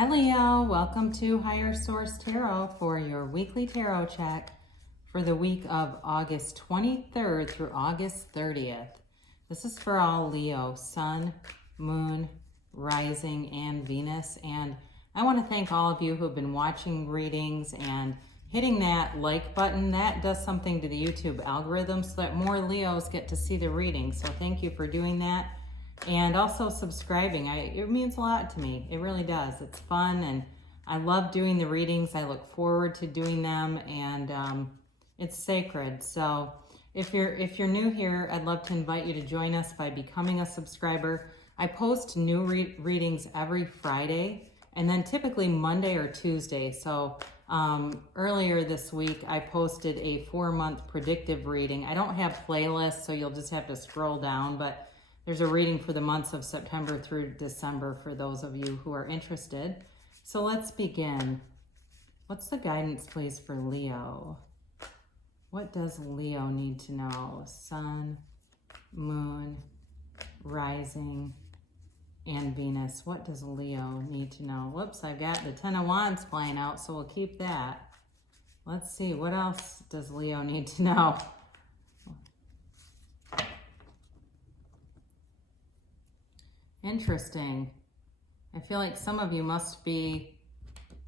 Hi Leo, welcome to Higher Source Tarot for your weekly tarot check for the week of August 23rd through August 30th. This is for all Leo, Sun, Moon, Rising, and Venus. And I want to thank all of you who have been watching readings and hitting that like button. That does something to the YouTube algorithm so that more Leos get to see the reading. So thank you for doing that. And also subscribing. It means a lot to me. It really does. It's fun and I love doing the readings. I look forward to doing them, and it's sacred. So if you're new here, I'd love to invite you to join us by becoming a subscriber. I post new readings every Friday and then typically Monday or Tuesday. So earlier this week, I posted a 4-month predictive reading. I don't have playlists, so you'll just have to scroll down, but there's a reading for the months of September through December for those of you who are interested. So let's begin. What's the guidance, please, for Leo? What does Leo need to know? Sun, Moon, Rising, and Venus. What does Leo need to know? Whoops, I've got the Ten of Wands playing out, so we'll keep that. Let's see, what else does Leo need to know? Interesting. I feel like some of you must be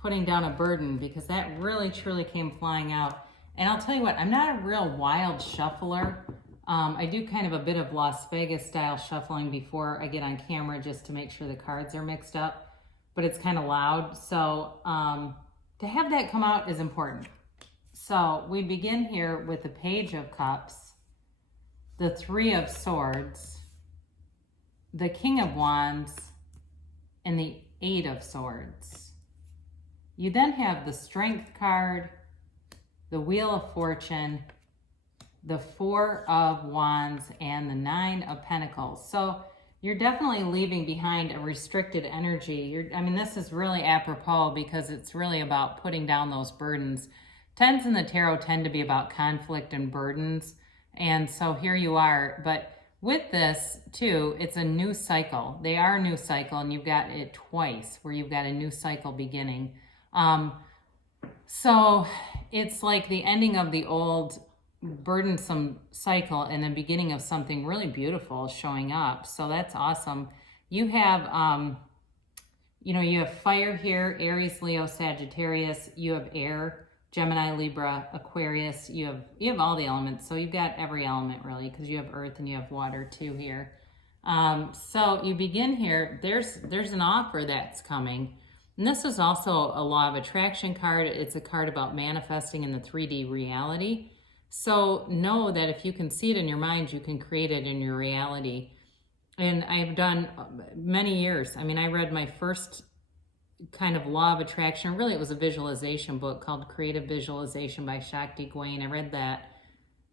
putting down a burden because that really truly came flying out. And I'll tell you what, I'm not a real wild shuffler. I do kind of a bit of Las Vegas style shuffling before I get on camera just to make sure the cards are mixed up, but it's kind of loud. So to have that come out is important. So we begin here with the Page of Cups, the Three of Swords, the King of Wands, and the Eight of Swords. You then have the Strength card, the Wheel of Fortune, the Four of Wands, and the Nine of Pentacles. So you're definitely leaving behind a restricted energy. This is really apropos because it's really about putting down those burdens. Tens in the tarot tend to be about conflict and burdens. And so here you are, but with this, too, it's a new cycle. They are a new cycle, and you've got it twice, where you've got a new cycle beginning. So it's like the ending of the old burdensome cycle and the beginning of something really beautiful showing up. So that's awesome. You have, you have fire here, Aries, Leo, Sagittarius. You have air, Gemini, Libra, Aquarius. You have all the elements. So you've got every element really, because you have earth and you have water too here. So you begin here. There's an offer that's coming. And this is also a law of attraction card. It's a card about manifesting in the 3D reality. So know that if you can see it in your mind, you can create it in your reality. And I've done many years. I read my first kind of law of attraction. Really, it was a visualization book called Creative Visualization by Shakti Gawain. I read that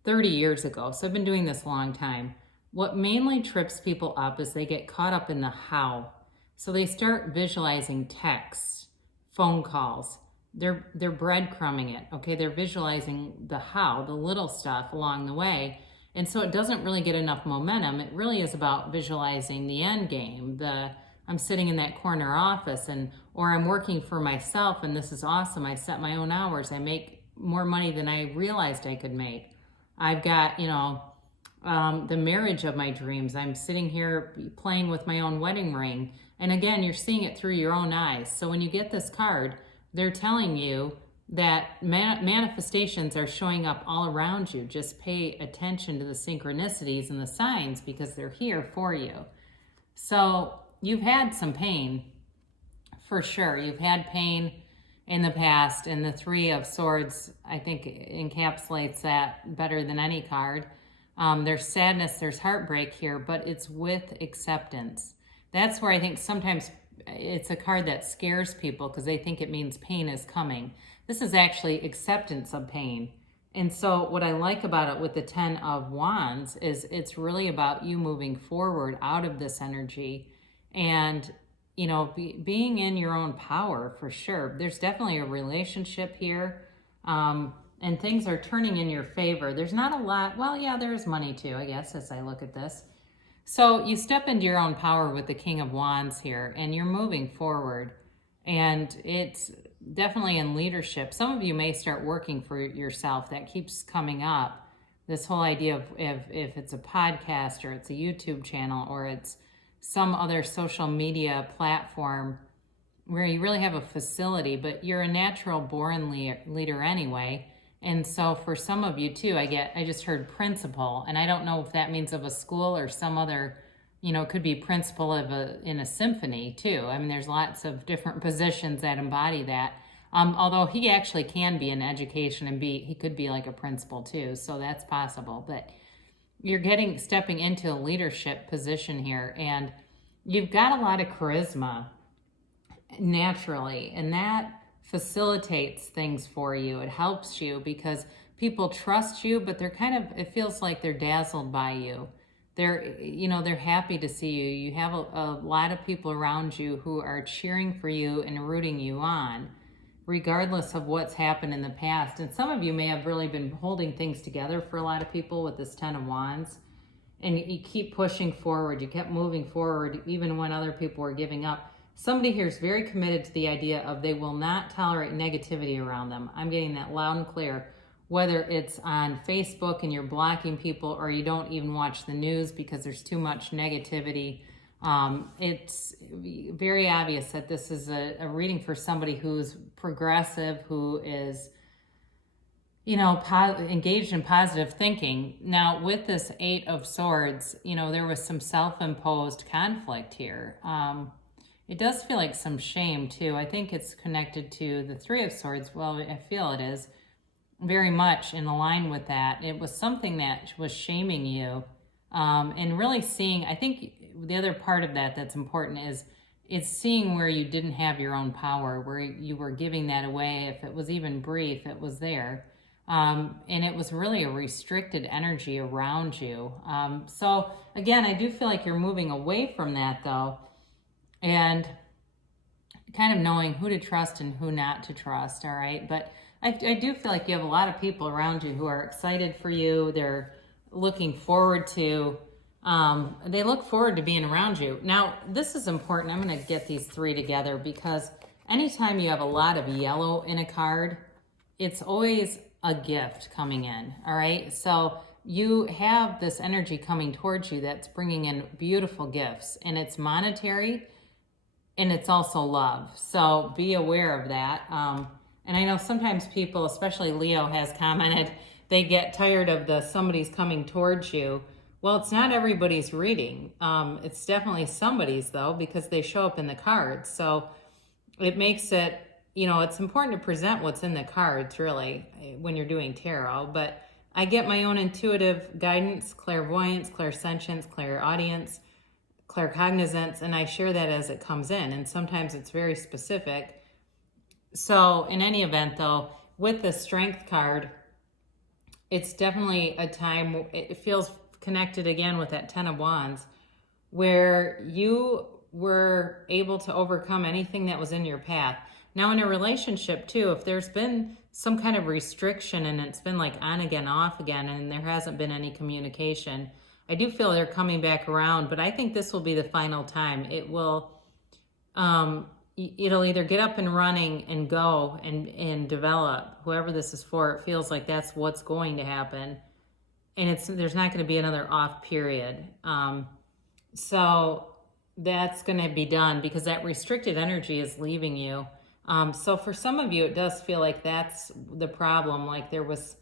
30 years ago. So I've been doing this a long time. What mainly trips people up is they get caught up in the how. So they start visualizing texts, phone calls. They're breadcrumbing it, okay? They're visualizing the how, the little stuff along the way. And so it doesn't really get enough momentum. It really is about visualizing the end game, I'm sitting in that corner office or I'm working for myself and this is awesome. I set my own hours. I make more money than I realized I could make. I've got, the marriage of my dreams. I'm sitting here playing with my own wedding ring. And again, you're seeing it through your own eyes. So when you get this card, they're telling you that manifestations are showing up all around you. Just pay attention to the synchronicities and the signs because they're here for you. So you've had some pain, for sure. You've had pain in the past, and the Three of Swords, I think, encapsulates that better than any card. There's sadness, there's heartbreak here, but it's with acceptance. That's where I think sometimes it's a card that scares people because they think it means pain is coming. This is actually acceptance of pain. And so what I like about it with the Ten of Wands is it's really about you moving forward out of this energy and, being in your own power for sure. There's definitely a relationship here, and things are turning in your favor. There's not a lot. Well, yeah, there's money too, I guess, as I look at this. So you step into your own power with the King of Wands here, and you're moving forward. And it's definitely in leadership. Some of you may start working for yourself. That keeps coming up. This whole idea of if it's a podcast or it's a YouTube channel or it's some other social media platform where you really have a facility, but you're a natural born leader anyway. And so for some of you too, I just heard principal, and I don't know if that means of a school or some other, it could be principal in a symphony too. I mean, there's lots of different positions that embody that. Although he actually can be in education and he could be like a principal too, so that's possible. But you're stepping into a leadership position here, and you've got a lot of charisma naturally, and that facilitates things for you. It helps you because people trust you, but it feels like they're dazzled by you. They're happy to see you. You have a lot of people around you who are cheering for you and rooting you on, regardless of what's happened in the past. And some of you may have really been holding things together for a lot of people with this Ten of Wands. And you keep pushing forward. You kept moving forward even when other people were giving up. Somebody here is very committed to the idea of they will not tolerate negativity around them. I'm getting that loud and clear. Whether it's on Facebook and you're blocking people, or you don't even watch the news because there's too much negativity. It's very obvious that this is a reading for somebody who's progressive, who is engaged in positive thinking. Now, with this Eight of Swords, there was some self-imposed conflict here. It does feel like some shame, too. I think it's connected to the Three of Swords. Well, I feel it is very much in line with that. It was something that was shaming you. And really seeing, I think the other part of that that's important is it's seeing where you didn't have your own power, where you were giving that away. If it was even brief, it was there. And it was really a restricted energy around you. So again, I do feel like you're moving away from that though, and kind of knowing who to trust and who not to trust. All right. But I do feel like you have a lot of people around you who are excited for you. They're looking forward to, they look forward to being around you. Now, this is important. I'm going to get these three together because anytime you have a lot of yellow in a card, it's always a gift coming in. All right. So you have this energy coming towards you that's bringing in beautiful gifts, and it's monetary and it's also love. So be aware of that. And I know sometimes people, especially Leo has commented, they get tired of somebody's coming towards you. Well, it's not everybody's reading. It's definitely somebody's though, because they show up in the cards. So it makes it, it's important to present what's in the cards really when you're doing tarot. But I get my own intuitive guidance, clairvoyance, clairsentience, clairaudience, claircognizance, and I share that as it comes in. And sometimes it's very specific. So in any event though, with the Strength card, it's definitely a time, it feels connected again with that Ten of Wands, where you were able to overcome anything that was in your path. Now in a relationship too, if there's been some kind of restriction and it's been like on again, off again, and there hasn't been any communication, I do feel they're coming back around, but I think this will be the final time. It'll either get up and running and go and develop. Whoever this is for, it feels like that's what's going to happen. And there's not going to be another off period. So that's going to be done because that restricted energy is leaving you. So for some of you, it does feel like that's the problem. Like there was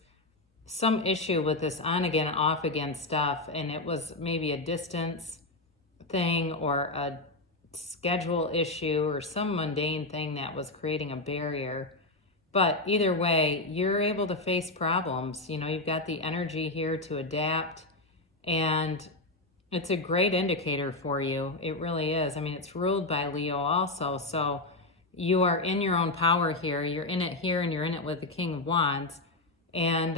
some issue with this on again, off again stuff. And it was maybe a distance thing or a schedule issue or some mundane thing that was creating a barrier. But either way, you're able to face problems. You've got the energy here to adapt, and it's a great indicator for you. It really is. I mean, it's ruled by Leo also. So you are in your own power here. You're in it here, and you're in it with the King of Wands. And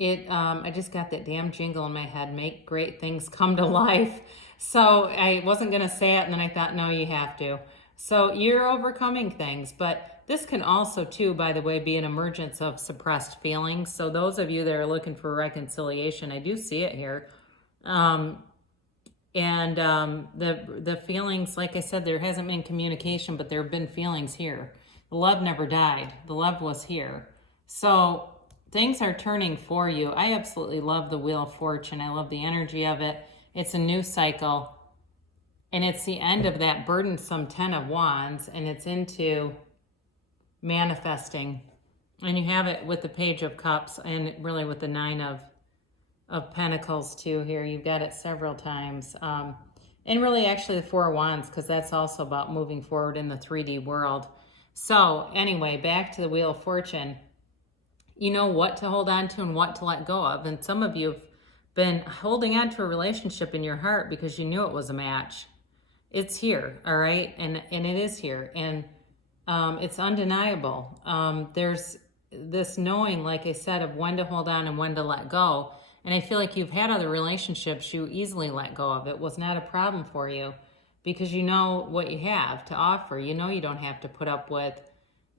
I just got that damn jingle in my head, make great things come to life. So I wasn't going to say it, and then I thought, no, you have to. So you're overcoming things, but this can also too, by the way, be an emergence of suppressed feelings. So those of you that are looking for reconciliation, I do see it here. And the feelings, like I said, there hasn't been communication, but there have been feelings here. The love never died. The love was here. So things are turning for you. I absolutely love the Wheel of Fortune. I love the energy of it. It's a new cycle. And it's the end of that burdensome 10 of Wands, and it's into manifesting. And you have it with the Page of Cups and really with the 9 of Pentacles too here. You've got it several times. And really actually the 4 of Wands, because that's also about moving forward in the 3D world. So anyway, back to the Wheel of Fortune. You know what to hold on to and what to let go of. And some of you have been holding on to a relationship in your heart because you knew it was a match. It's here, all right? And it is here. And it's undeniable. There's this knowing, like I said, of when to hold on and when to let go. And I feel like you've had other relationships you easily let go of. It was not a problem for you because you know what you have to offer. You know you don't have to put up with,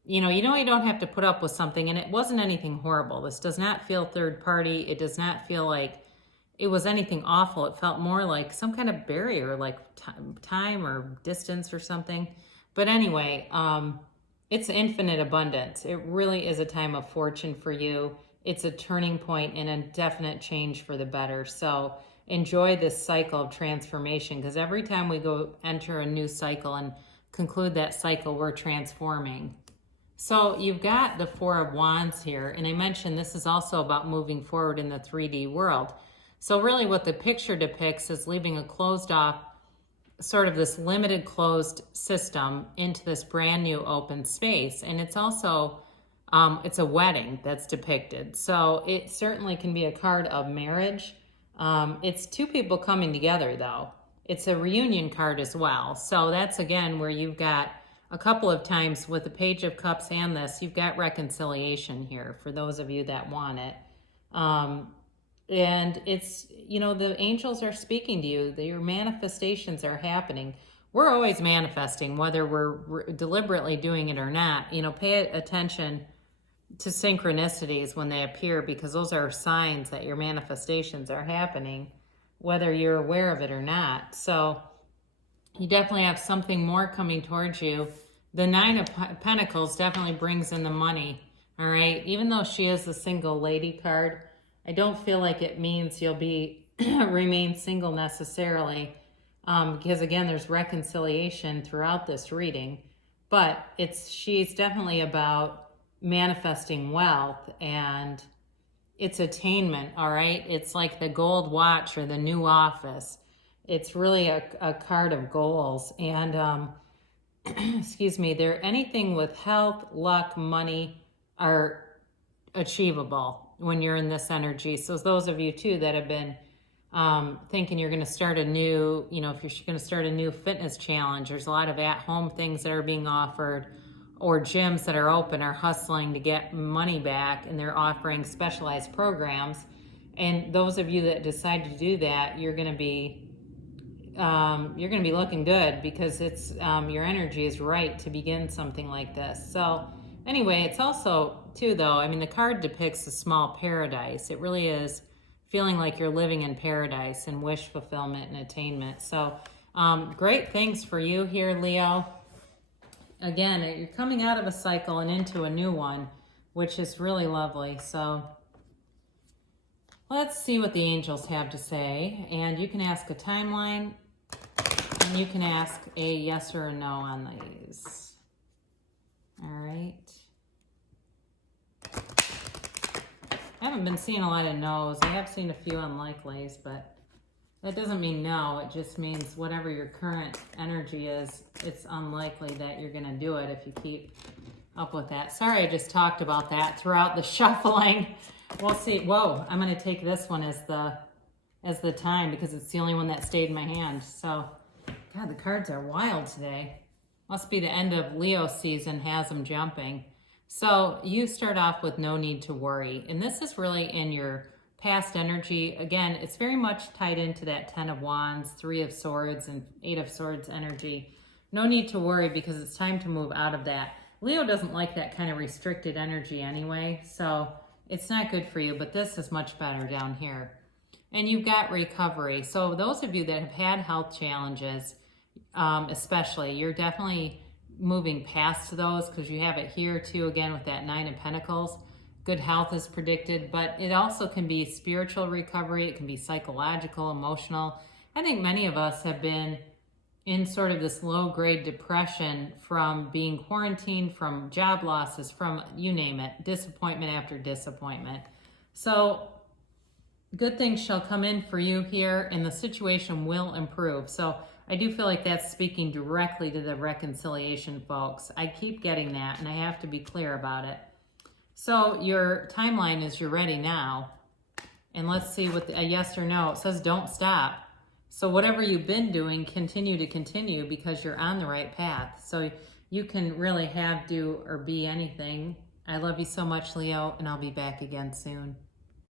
you don't have to put up with something. And it wasn't anything horrible. This does not feel third party. It does not feel like it was anything awful. It felt more like some kind of barrier, like time or distance or something. But anyway, it's infinite abundance. It really is a time of fortune for you. It's a turning point and a definite change for the better. So enjoy this cycle of transformation, because every time we go enter a new cycle and conclude that cycle, we're transforming. So you've got the 4 of Wands here. And I mentioned this is also about moving forward in the 3D world. So really what the picture depicts is leaving a closed off, sort of this limited closed system into this brand new open space. And it's also, it's a wedding that's depicted. So it certainly can be a card of marriage. It's 2 people coming together though. It's a reunion card as well. So that's again where you've got a couple of times with the Page of Cups and this, you've got reconciliation here for those of you that want it. And it's, the angels are speaking to you. Your manifestations are happening. We're always manifesting, whether we're deliberately doing it or not. Pay attention to synchronicities when they appear, because those are signs that your manifestations are happening, whether you're aware of it or not. So you definitely have something more coming towards you. The 9 of Pentacles definitely brings in the money, all right? Even though she is a single lady card, I don't feel like it means you'll be remain single necessarily, because again, there's reconciliation throughout this reading, but she's definitely about manifesting wealth and its attainment, all right? It's like the gold watch or the new office. It's really a card of goals. And excuse me, anything with health, luck, money are achievable when you're in this energy. So those of you too that have been thinking you're going to start a new, if you're going to start a new fitness challenge, there's a lot of at-home things that are being offered, or gyms that are open are hustling to get money back, and they're offering specialized programs. And those of you that decide to do that, you're going to be looking good, because it's your energy is right to begin something like this. So anyway, it's also too, though, the card depicts a small paradise. It really is feeling like you're living in paradise and wish fulfillment and attainment. So great things for you here, Leo. Again, you're coming out of a cycle and into a new one, which is really lovely. So let's see what the angels have to say. And you can ask a timeline, and you can ask a yes or a no on these. All right. I haven't been seeing a lot of no's. I have seen a few unlikelies, but that doesn't mean no. It just means whatever your current energy is, it's unlikely that you're going to do it if you keep up with that. Sorry, I just talked about that throughout the shuffling. We'll see. Whoa, I'm going to take this one as the time, because it's the only one that stayed in my hand. So, God, the cards are wild today. Must be the end of Leo season has them jumping. So you start off with no need to worry. And this is really in your past energy. Again, it's very much tied into that 10 of Wands, 3 of Swords, and 8 of Swords energy. No need to worry, because it's time to move out of that. Leo doesn't like that kind of restricted energy anyway, so it's not good for you, but this is much better down here. And you've got recovery. So those of you that have had health challenges, especially, you're definitely moving past those because you have it here too, again, with that Nine of Pentacles. Good health is predicted, but it also can be spiritual recovery. It can be psychological, emotional. I think many of us have been in sort of this low grade depression from being quarantined, from job losses, from you name it, disappointment after disappointment. So good things shall come in for you here, and the situation will improve. So I do feel like that's speaking directly to the reconciliation, folks. I keep getting that, and I have to be clear about it. So your timeline is you're ready now. And let's see what a yes or no. It says don't stop. So whatever you've been doing, continue to continue because you're on the right path. So you can really have, do, or be anything. I love you so much, Leo, and I'll be back again soon.